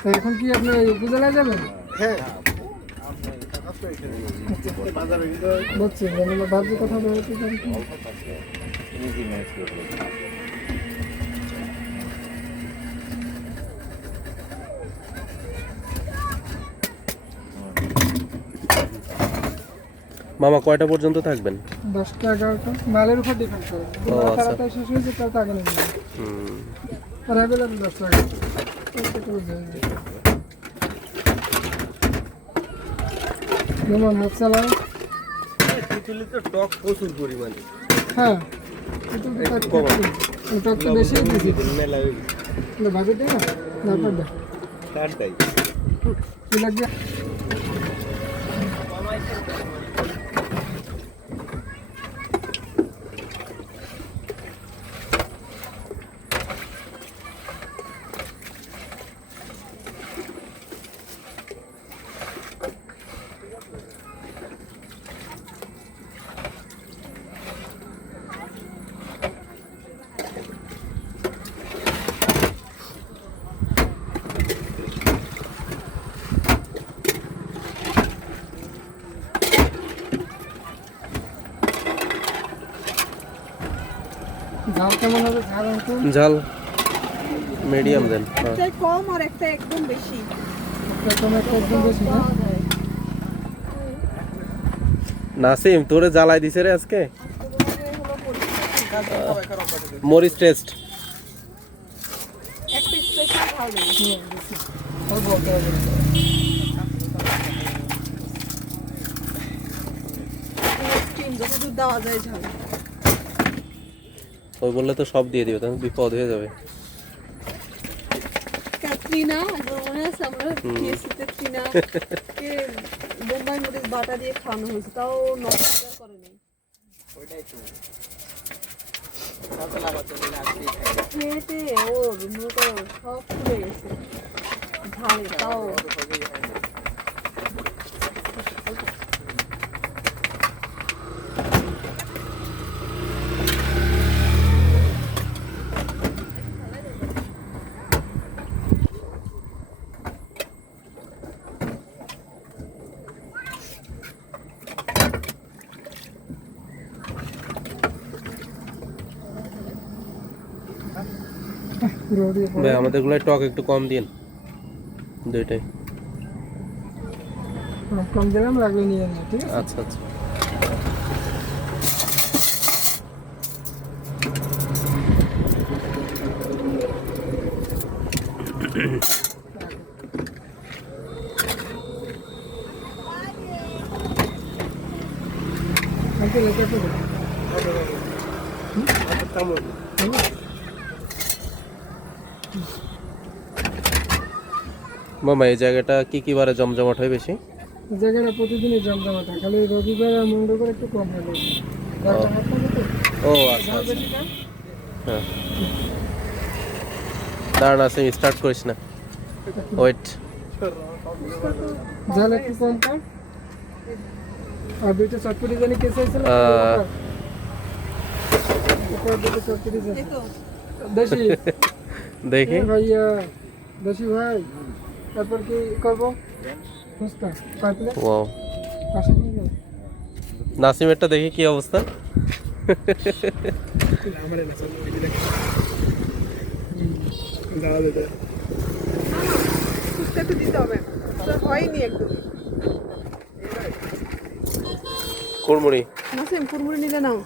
তো এখন কি আপনি ওই উপজেলায় যাবেন? হ্যাঁ। বুঝছি ভাবছি কথা বলতে মামা কয়টা পর্যন্ত থাকবেন? দশটা এগারোটা। মালের উপর ডিপেন্ড করে। মাল আচ্ছা। তাড়াতাড়ি শেষ হয়েছে তাহলে তো আগে নেই হুম। আর দশটা এগারোটা। যেমন হাত চালায় তিতুলিতে টক প্রচুর পরিমাণে। হ্যাঁ টক তো বেশি দিয়েছি। মেলা দিই না তারপর দেখ তারটাই কি লাগবে? ঝাল কেমন হবে ঝাল ঝাল মিডিয়াম দেন হ্যাঁ একটাই কম আর একটা একদম বেশি একটা একদম বেশি না নাসিম তোরে জ্বালাই দিছে রে আজকে। মরিচ টেস্ট একটা যতদূর দেওয়া যায় ঝাল ওই বললে তো সব দিয়ে দিবে তখন বিপদ হয়ে যাবে। আমরা বোম্বাই মরিচ বাটা দিয়ে খাওয়ানো হয়েছে তাও নষ্ট খেতে ওর সব গেছে। ঝাল তাও। ভাই আমাদের গুলাই টক একটু কম দিন। দুইটাই। হ্যাঁ, কম দিলাম লাগলে নিয়ে নিই ঠিক আছে? আচ্ছা আচ্ছা। আঙ্কেল এটা তো দেন। কেমন কেমন? মামা এই জায়গাটা কি কি বারে জমজমাট হয় বেশি? জায়গাটা প্রতিদিনই জমজমা থাকে খালি রবিবার আর মঙ্গলবার একটু কম তো ও। আচ্ছা আচ্ছা। হ্যাঁ। দাঁড়ান আছে স্টার্ট করিস না। ওয়েট ঝাল একটু কম আর দুইটা চটপটি জানি কে চাইছিল? আহ। দুটো চটপটি চাই দেশি দেখি। ভাইয়া দেশি ভাই তারপর কি করব? ফুচকা কয় প্লেট। ও পাশে নিয়ে যাও। নাসিমেরটা দেখি কি অবস্থা। ফুচকা একটু দিতে হবে। হয়নি একদম কুড়মুড়ি। নাসিম কুরমুরি নিলে নাও।